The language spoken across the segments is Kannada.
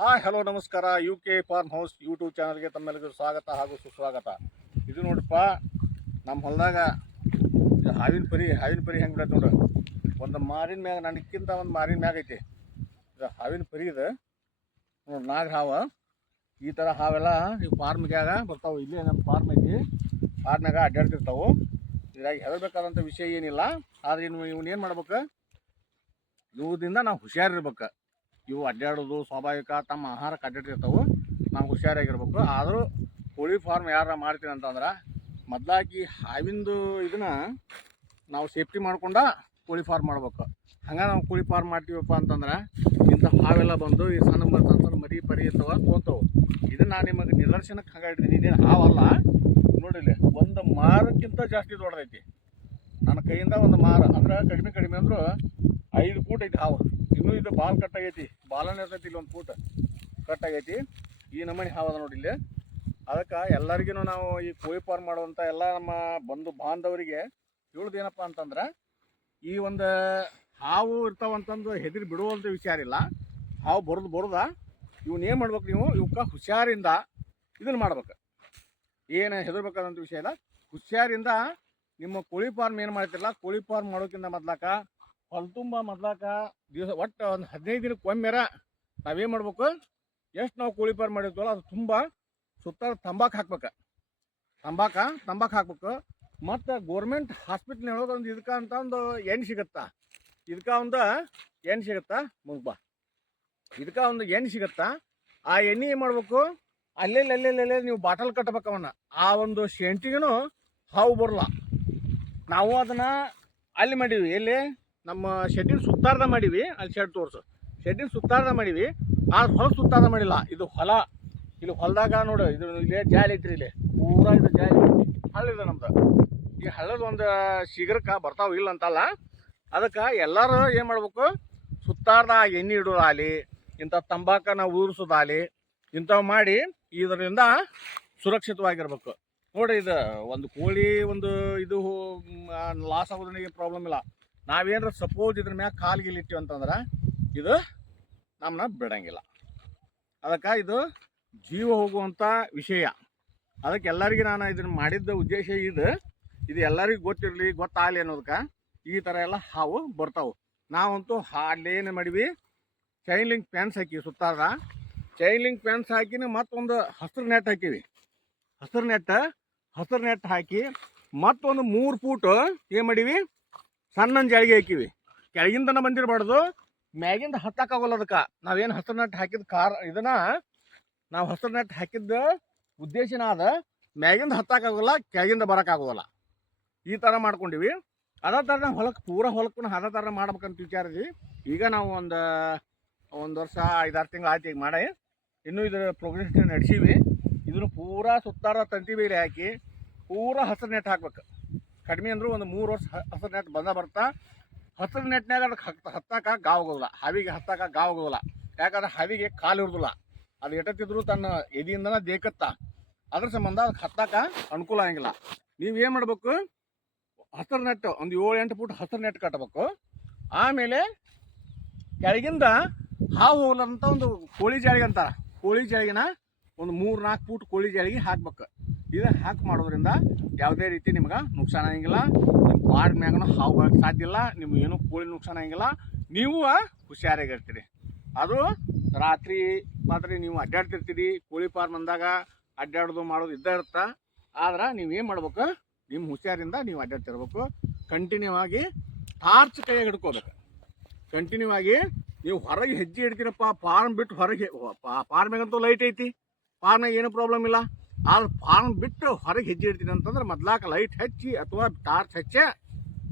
ಹಾಯ್, ಹಲೋ, ನಮಸ್ಕಾರ. U K farm house YouTube ಚಾನಲ್ಗೆ ತಮ್ಮೆಲ್ಲರಿಗೂ ಸ್ವಾಗತ ಹಾಗೂ ಸುಸ್ವಾಗತ. ಇದು ನೋಡಪ್ಪ ನಮ್ಮ ಹೊಲದಾಗ ಹಾವಿನ ಪರಿ ಹಾವಿನ ಪರಿ ಹೆಂಗೆ ಬಿಡತ್ತೆ ನೋಡ್ರಿ. ಒಂದು ಮಾರಿನ ಮ್ಯಾಗ ನನಕ್ಕಿಂತ ಒಂದು ಮಾರಿನ ಮ್ಯಾಗ ಐತಿ. ಇದು ಹಾವಿನ ಪರಿ ಇದು. ನೋಡಿ, ನಾಗ ಹಾವು. ಈ ಥರ ಹಾವೆಲ್ಲ ಈ ಫಾರ್ಮ್ಗ್ಯಾಗ ಬರ್ತಾವೆ. ಇಲ್ಲೇ ನಮ್ಮ ಫಾರ್ಮ್ ಐತಿ. ಫಾರ್ಮ್ಯಾಗ ಅಡ್ಡಾಡ್ತಿರ್ತಾವೆ ಇದಾಗಿ ಹೇಳಬೇಕಾದಂಥ ವಿಷಯ ಏನಿಲ್ಲ. ಆದರೆ ಇನ್ನು ಇವನೇನು ಮಾಡ್ಬೇಕು? ಇವುದಿಂದ ನಾವು ಹುಷಾರಿರ್ಬೇಕು ಇವು ಅಡ್ಡಾಡೋದು ಸ್ವಾಭಾವಿಕ, ತಮ್ಮ ಆಹಾರ ಕಟ್ಟಿಟ್ಟಿರ್ತಾವೆ ನಾವು ಹುಷಾರಾಗಿರ್ಬೇಕು. ಆದರೂ ಕೋಳಿ ಫಾರ್ಮ್ ಯಾರ ಮಾಡ್ತೀನಿ ಅಂತಂದ್ರೆ ಮೊದ್ಲಾಗಿ ಹಾವಿಂದು ಇದನ್ನ ನಾವು ಸೇಫ್ಟಿ ಮಾಡ್ಕೊಂಡ ಕೋಳಿ ಫಾರ್ಮ್ ಮಾಡ್ಬೇಕು. ಹಂಗೆ ನಾವು ಕೋಳಿ ಫಾರ್ಮ್ ಮಾಡ್ತೀವಪ್ಪ ಅಂತಂದ್ರೆ, ಇಂಥ ಹಾವೆಲ್ಲ ಬಂದು ಈ ಸಣ್ಣ ಸಣ್ಣ ಮರಿ ಪರಿ ಇರ್ತವೆ ತೋತಾವು ಇದನ್ನ ನಾನು ನಿಮಗೆ ನಿದರ್ಶನಕ್ಕೆ ಹಂಗೆ ಇಡ್ತೀನಿ ಇದೇನು ಹಾವಲ್ಲ ನೋಡಿಲ್ಲ ಒಂದು ಮಾರಕ್ಕಿಂತ ಜಾಸ್ತಿ ದೊಡ್ಡದೈತಿ. ನನ್ನ ಕೈಯಿಂದ ಒಂದು ಮಾರ, ಅಂದ್ರೆ ಕಡಿಮೆ ಕಡಿಮೆ ಅಂದ್ರು ಐದು ಫೂಟ್ ಐತಿ. ಹಾವು. ಇನ್ನೂ ಇದು ಬಾಲ್ ಕಟ್ಟಾಗೈತಿ ಬಾಲನೇ ಇರ್ತೈತಿ ಇಲ್ಲಿ ಒಂದು ಫೂಟ್. ಕಟ್ ಆಗೈತಿ. ಈ ನಮ್ಮನೆ ಹಾವದ ನೋಡಿ ಇಲ್ಲಿ. ಅದಕ್ಕೆ ಎಲ್ಲರಿಗೂ ನಾವು ಈ ಕೋಳಿ ಫಾರ್ಮ್ ಮಾಡುವಂಥ ಎಲ್ಲ ನಮ್ಮ ಬಂಧು ಬಾಂಧವರಿಗೆ ಹೇಳೋದೇನಪ್ಪ ಅಂತಂದ್ರೆ, ಈ ಒಂದು ಹಾವು ಇರ್ತಾವಂತಂದು ಹೆದರಿ ಬಿಡುವಂಥ ವಿಚಾರ ಇಲ್ಲ. ಹಾವು ಬರೋದು ಬರೋದ ಇವನ್ನ ಏನು ಮಾಡ್ಬೇಕು ನೀವು? ಇವಕ್ಕೆ ಹುಷಾರಿಂದ ಇದನ್ನು ಮಾಡ್ಬೇಕು. ಏನು ಹೆದರ್ಬೇಕಾದಂಥ ವಿಷಯ ಇಲ್ಲ. ಹುಷಾರಿಂದ ನಿಮ್ಮ ಕೋಳಿ ಫಾರ್ಮ್ ಏನು ಮಾಡ್ತಿರಲ್ಲ ಕೋಳಿ ಫಾರ್ಮ್ ಮಾಡೋಕ್ಕಿಂತ ಮೊದ್ಲಾಕ ಹೊಲ ತುಂಬ ಮೊದ್ಲಾಕ ದಿವಸ ಒಟ್ಟು ಒಂದು ಹದಿನೈದು ದಿನಕ್ಕೆ ಒಮ್ಮೆರ ನಾವೇನು ಮಾಡ್ಬೇಕು? ಎಷ್ಟು ನಾವು ಕೋಳಿ ಪಾರ್ ಮಾಡಿರ್ತೀವಲ್ಲ, ಅದು ತುಂಬ ಸುತ್ತ ತಂಬಾಕು ಹಾಕ್ಬೇಕು. ತಂಬಾಕ, ತಂಬಾಕು ಹಾಕ್ಬೇಕು. ಮತ್ತು ಗೋರ್ಮೆಂಟ್ ಹಾಸ್ಪಿಟ್ಲ್ ಒಳಗೆ ಒಂದು ಇದಕ್ಕೆ ಅಂತ ಒಂದು ಎಣ್ಣೆ ಸಿಗುತ್ತಾ. ಇದಕ್ಕೆ ಒಂದು ಎಣ್ಣೆ ಸಿಗುತ್ತಾ. ಮುಂದೆ ಬಾ. ಇದಕ್ಕೆ ಒಂದು ಎಣ್ಣೆ ಸಿಗುತ್ತಾ. ಆ ಎಣ್ಣೆ ಏನು ಮಾಡ್ಬೇಕು? ಅಲ್ಲೇ ಅಲ್ಲೆಲ್ಲೇ ನೀವು ಬಾಟಲ್ ಕಟ್ಬೇಕು ಅವನ್ನ ಆ ಒಂದು ಶೆಂಟಿಗೂ ಹಾವು ಬರಲ್ಲ ನಾವು ಅದನ್ನು ಅಲ್ಲಿ ಮಾಡೀವಿ ಎಲ್ಲಿ? ನಮ್ಮ ಶೆಡ್ಡಿನ ಸುತ್ತಾರ್ದ ಮಾಡೀವಿ, ಅಲ್ಲಿ ಶೆಡ್ ತೋರಿಸು. ಶೆಡ್ಡಿನ ಸುತ್ತಾರ್ದ ಮಾಡೀವಿ, ಆ ಹೊಲ ಸುತ್ತಾರ್ದ ಮಾಡಿಲ್ಲ. ಇದು ಹೊಲ. ಇಲ್ಲಿ ಹೊಲದಾಗ ನೋಡು, ಇದು ಇಲ್ಲಿ ಜಾಲಿ ಐತ್ರಿ ಇಲ್ಲಿ. ಪೂರಾ ಇದು ಜಾಲಿ. ಹಳ್ಳಿದೆ ನಮ್ದು. ಈ ಹಳ್ಳದ ಒಂದು ಶೀಘ್ರಕ್ಕೆ ಬರ್ತಾವ ಇಲ್ಲ ಅಂತಲ್ಲ. ಅದಕ್ಕೆ ಎಲ್ಲರೂ ಏನು ಮಾಡ್ಬೇಕು? ಸುತ್ತಾರ್ದ ಎಣ್ಣೆ ಇಡೋದಾಗಲಿ, ಇಂಥ ತಂಬಾಕನ ಊರಿಸೋದಾಗಲಿ, ಇಂಥವು ಮಾಡಿ ಇದರಿಂದ ಸುರಕ್ಷಿತವಾಗಿರ್ಬೇಕು. ನೋಡಿ ಇದು, ಒಂದು ಕೋಳಿ ಒಂದು ಇದು ಲಾಸ್ ಆಗೋದ್ರಿಗೆ ಪ್ರಾಬ್ಲಮ್ ಇಲ್ಲ. ನಾವೇನಾರ ಸಪೋಸ್ ಇದ್ರ ಮ್ಯಾಗ ಕಾಲು ಗೀಲ್ ಇಟ್ಟಿವಿ ಅಂತಂದ್ರೆ ಇದು ನಮ್ಮನ್ನ ಬಿಡಂಗಿಲ್ಲ. ಅದಕ್ಕೆ ಇದು ಜೀವ ಹೋಗುವಂಥ ವಿಷಯ. ಅದಕ್ಕೆ ಎಲ್ಲರಿಗೂ ನಾನು ಇದನ್ನು ಮಾಡಿದ್ದ ಉದ್ದೇಶ ಇದು. ಇದು ಎಲ್ಲರಿಗೂ ಗೊತ್ತಿರಲಿ, ಗೊತ್ತಾಗಲಿ ಅನ್ನೋದಕ್ಕೆ ಈ ಥರ ಎಲ್ಲ ಹಾವು ಬರ್ತಾವೆ. ನಾವಂತೂ ಹಾಡ್ಲೇನು ಮಾಡಿವಿ. ಚೈನ್ ಲಿಂಕ್ ಪ್ಯಾನ್ಸ್ ಹಾಕಿವಿ ಸುತ್ತಾರ ಚೈನ್ ಲಿಂಕ್ ಪ್ಯಾನ್ಸ್ ಹಾಕಿನ ಮತ್ತೊಂದು ಹಸಿರು ನೆಟ್ ಹಾಕಿವಿ. ಹಸಿರು ನೆಟ್ ಹಸಿರು ನೆಟ್ ಹಾಕಿ ಮತ್ತೊಂದು ಮೂರು ಫೂಟ್ ಏನು ಮಾಡೀವಿ? ಸಣ್ಣ ಜಾಳಿಗೆ ಹಾಕಿವಿ. ಕೆಳಗಿಂದನ ಬಂದಿರಬಾರ್ದು. ಮ್ಯಾಗಿಂದ ಹತ್ತಕ್ಕಾಗಲ್ಲ ಅದಕ್ಕೆ. ನಾವೇನು ಹಸಿರು ನೆಟ್ ಹಾಕಿದ ಕಾರ್ ಇದನ್ನ ನಾವು ಹಸಿರು ನೆಟ್ ಹಾಕಿದ್ದ ಉದ್ದೇಶನ ಅದ. ಮ್ಯಾಗಿಂದ ಹತ್ತಕ್ಕಾಗಲ್ಲ ಕೆಳಗಿಂದ ಬರೋಕ್ಕಾಗೋಲ್ಲ ಈ ಥರ ಮಾಡ್ಕೊಂಡಿವಿ. ಅದೇ ಥರ ನಾವು ಹೊಲಕ್ಕೆ ಪೂರ ಹೊಲಕ್ಕೂ ಅದೇ ಥರ ಮಾಡ್ಬೇಕಂತ ವಿಚಾರ ಇದೀವಿ ಈಗ ನಾವು ಒಂದು ಒಂದು ವರ್ಷ, ಐದಾರು ತಿಂಗಳು ಆಯ್ತು ಈಗ ಮಾಡಿ. ಇನ್ನೂ ಇದರ ಪ್ರೋಗ್ರೆಸ್ ನಡೆಸೀವಿ. ಇದನ್ನು ಪೂರಾ ಸುತ್ತಾರ ತಂತಿ ಬೇರೆ ಹಾಕಿ, ಪೂರಾ ಹಸಿರು ನೆಟ್ ಹಾಕ್ಬೇಕು. ಕಡಿಮೆ ಅಂದರೂ ಒಂದು ಮೂರು ವರ್ಷ ಹಸಿರು ನೆಟ್ ಬಂದ ಬರ್ತಾ. ಹಸಿರು ನೆಟ್ನಾಗ ಅದಕ್ಕೆ ಹತ್ತ ಹತ್ತಾಕ ಗಾವ್ ಹೋಗೋಲ್ಲ ಹಾವಿಗೆ ಹತ್ತಾಕ ಗಾವ್ ಹೋಗೋಲ್ಲ ಯಾಕಂದ್ರೆ ಹಾವಿಗೆ ಕಾಲು ಇರೋದಿಲ್ಲ. ಅದು ಎಟತ್ತಿದ್ರು ತನ್ನ ಎದಿಯಿಂದನೇ ದೇಕತ್ತ. ಅದ್ರ ಸಂಬಂಧ ಅದಕ್ಕೆ ಹತ್ತಾಕ ಅನುಕೂಲ ಆಗಂಗಿಲ್ಲ. ನೀವು ಏನು ಮಾಡ್ಬೇಕು? ಹಸಿರು ನೆಟ್ ಒಂದು ಏಳು ಎಂಟು ಫುಟ್ ಹಸಿರು ನೆಟ್ ಕಟ್ಟಬೇಕು ಆಮೇಲೆ ಕೆಳಗಿಂದ ಹಾವು ಹೋಗ್ಲಂತ ಒಂದು ಕೋಳಿ ಜಾಳಿಗೆ ಅಂತಾರ ಕೋಳಿ ಜಾಳಿಗೆನ ಒಂದು ಮೂರು ನಾಲ್ಕು ಫೂಟ್ ಕೋಳಿ ಜಾಳಿಗೆ ಹಾಕ್ಬೇಕು. ಇದನ್ನ ಹಾಕಿ ಮಾಡೋದ್ರಿಂದ ಯಾವುದೇ ರೀತಿ ನಿಮ್ಗೆ ನುಕ್ಸಾನ ಆಗಿಲ್ಲ ನಿಮ್ಮ ಪಾಡ್ ಮ್ಯಾಗನ ಹಾವು ಹೋಗಕ್ಕೆ ಸಾಧ್ಯ ಇಲ್ಲ, ನಿಮ್ಗೆ ಏನೂ ಕೋಳಿ ನುಕ್ಸಾನ ಆಗಿಲ್ಲ ನೀವು ಹುಷಾರಾಗಿರ್ತೀರಿ ಅದು ರಾತ್ರಿ ಮಾತ್ರ ನೀವು ಅಡ್ಡಾಡ್ತಿರ್ತೀರಿ ಕೋಳಿ ಫಾರ್ಮ್ ಅಂದಾಗ ಅಡ್ಡಾಡೋದು ಮಾಡೋದು ಇದ್ದೇ ಇರುತ್ತೆ. ಆದ್ರೆ ನೀವು ಏನು ಮಾಡ್ಬೇಕು? ನಿಮ್ಮ ಹುಷಾರಿಂದ ನೀವು ಅಡ್ಡಾಡ್ತಿರ್ಬೇಕು ಕಂಟಿನ್ಯೂ ಆಗಿ ಟಾರ್ಚ್ ಕೈಯಾಗ ಹಿಡ್ಕೋಬೇಕು. ಕಂಟಿನ್ಯೂ ಆಗಿ ನೀವು ಹೊರಗೆ ಹೆಜ್ಜೆ ಇಡ್ತೀರಪ್ಪ, ಫಾರ್ಮ್ ಬಿಟ್ಟು ಹೊರಗೆ ಫಾರ್ಮ್ಯಾಗಂತೂ ಲೈಟ್ ಐತಿ. ಫಾರ್ಮ್ನಾಗ ಏನೂ ಪ್ರಾಬ್ಲಮ್ ಇಲ್ಲ. ಆದ್ರೆ ಫಾರ್ಮ್ ಬಿಟ್ಟು ಹೊರಗೆ ಹೆಜ್ಜೆ ಇಡ್ತೀನಿ ಅಂತಂದ್ರೆ ಮೊದ್ಲಾಕ ಲೈಟ್ ಹಚ್ಚಿ ಅಥವಾ ಟಾರ್ಚ್ ಹಚ್ಚೆ.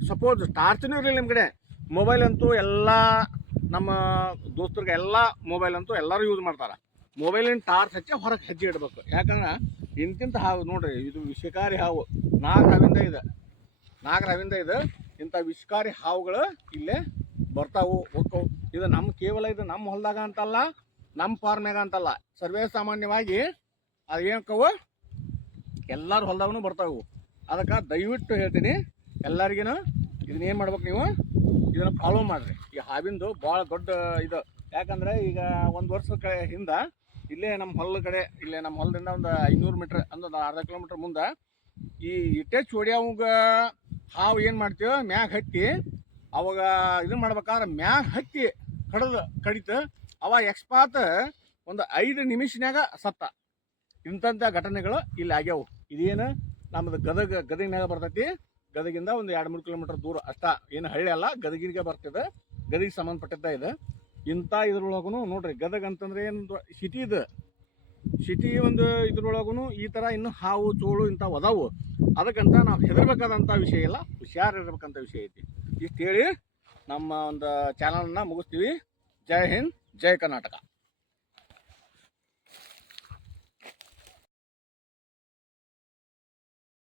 ಸಪೋಸ್ ಟಾರ್ಚ್ನೂ ಇರಲಿಲ್ಲ ನಿಮ್ಮ ಕಡೆ. ಮೊಬೈಲ್ ಅಂತೂ ಎಲ್ಲ ನಮ್ಮ ದೋಸ್ತರಿಗೆ ಎಲ್ಲ ಮೊಬೈಲ್ ಅಂತೂ ಎಲ್ಲರೂ ಯೂಸ್ ಮಾಡ್ತಾರೆ. ಮೊಬೈಲಿನ ಟಾರ್ಚ್ ಹಚ್ಚಿ ಹೊರಗೆ ಹೆಜ್ಜೆ ಇಡಬೇಕು. ಯಾಕಂದ್ರೆ ಇಂತಿಂಥ ಹಾವು ನೋಡ್ರಿ, ಇದು ವಿಷಕಾರಿ ಹಾವು. ನಾಲ್ಕು ಹಾವಿಂದ ಇದೆ. ನಾಲ್ಕು ಇದೆ. ಇಂಥ ವಿಷಕಾರಿ ಹಾವುಗಳು ಇಲ್ಲೇ ಬರ್ತಾವು, ಹೋಗ್ತಾವು. ಇದು ನಮ್ಮ ಕೇವಲ ಇದು ನಮ್ಮ ಹೊಲದಾಗ ಅಂತಲ್ಲ ನಮ್ಮ ಫಾರ್ಮ್ಯಾಗ ಅಂತಲ್ಲ. ಸರ್ವೇ ಸಾಮಾನ್ಯವಾಗಿ ಅದು ಏನಕ್ಕವು ಎಲ್ಲರ ಹೊಲದಾಗೂ ಬರ್ತಾವು. ಅದಕ್ಕೆ ದಯವಿಟ್ಟು ಹೇಳ್ತೀನಿ, ಎಲ್ಲರಿಗಿನ ಇದನ್ನ ಏನು ಮಾಡ್ಬೇಕು ನೀವು? ಇದನ್ನು ಫಾಲೋ ಮಾಡಿರಿ. ಈ ಹಾವಿಂದು ಭಾಳ ದೊಡ್ಡ ಇದು. ಯಾಕಂದ್ರೆ ಈಗ ಒಂದು ವರ್ಷದ ಕಡೆ ಹಿಂದ ಇಲ್ಲೇ ನಮ್ಮ ಹೊಲದ ಕಡೆ, ಇಲ್ಲೇ ನಮ್ಮ ಹೊಲದಿಂದ ಒಂದು ಐನೂರು ಮೀಟ್ರ್ ಅಂದ್ರೆ ಅರ್ಧ ಕಿಲೋಮೀಟ್ರ್ ಮುಂದೆ ಈ ಇಟ್ಟೆ ಚೋಡಿಯಾವಾಗ ಹಾವು ಏನು ಮಾಡ್ತೀವಿ ಮ್ಯಾಗ ಹತ್ತಿ, ಅವಾಗ ಇದು ಮಾಡ್ಬೇಕಾದ್ರೆ ಮ್ಯಾಗ ಹತ್ತಿ ಕಡದ ಕಡಿತ, ಅವ ಎಕ್ಸ್ಪಾತ್ ಒಂದು ಐದು ನಿಮಿಷನ್ಯಾಗ ಸತ್ತ. ಇಂಥಂಥ ಘಟನೆಗಳು ಇಲ್ಲಿ ಆಗ್ಯಾವು. ಇದೇನು? ನಮ್ಮದು ಗದಗ, ಗದಗಿನಾಗ ಬರ್ತೈತಿ. ಗದಗಿಂದ ಒಂದು ಎರಡು ಮೂರು ಕಿಲೋಮೀಟರ್ ದೂರ. ಅಷ್ಟ ಏನು ಹಳ್ಳಿ ಅಲ್ಲ, ಗದಗಿಗೆ ಬರ್ತಿದೆ. ಗದಗಿಗೆ ಸಂಬಂಧಪಟ್ಟಿದ್ದ ಇದು. ಇಂಥ ಇದ್ರೊಳಗೂ ನೋಡ್ರಿ, ಗದಗ ಅಂತಂದ್ರೆ ಏನು ಸಿಟಿ ಇದು. ಸಿಟಿ ಒಂದು ಇದ್ರೊಳಗೂ ಈ ಥರ ಇನ್ನು ಹಾವು, ಚೋಳು ಇಂಥವು ಅದಾವು ಅದಕ್ಕಂತ ನಾವು ಹೆದರ್ಬೇಕಾದಂಥ ವಿಷಯ ಇಲ್ಲ. ಹುಷಾರಿರ್ಬೇಕಂತ ವಿಷಯ ಐತಿ. ಇಷ್ಟು ಹೇಳಿ ನಮ್ಮ ಒಂದು ಚಾನಲನ್ನು ಮುಗಿಸ್ತೀವಿ. ಜೈ ಹಿಂದ್, ಜೈ ಕರ್ನಾಟಕ.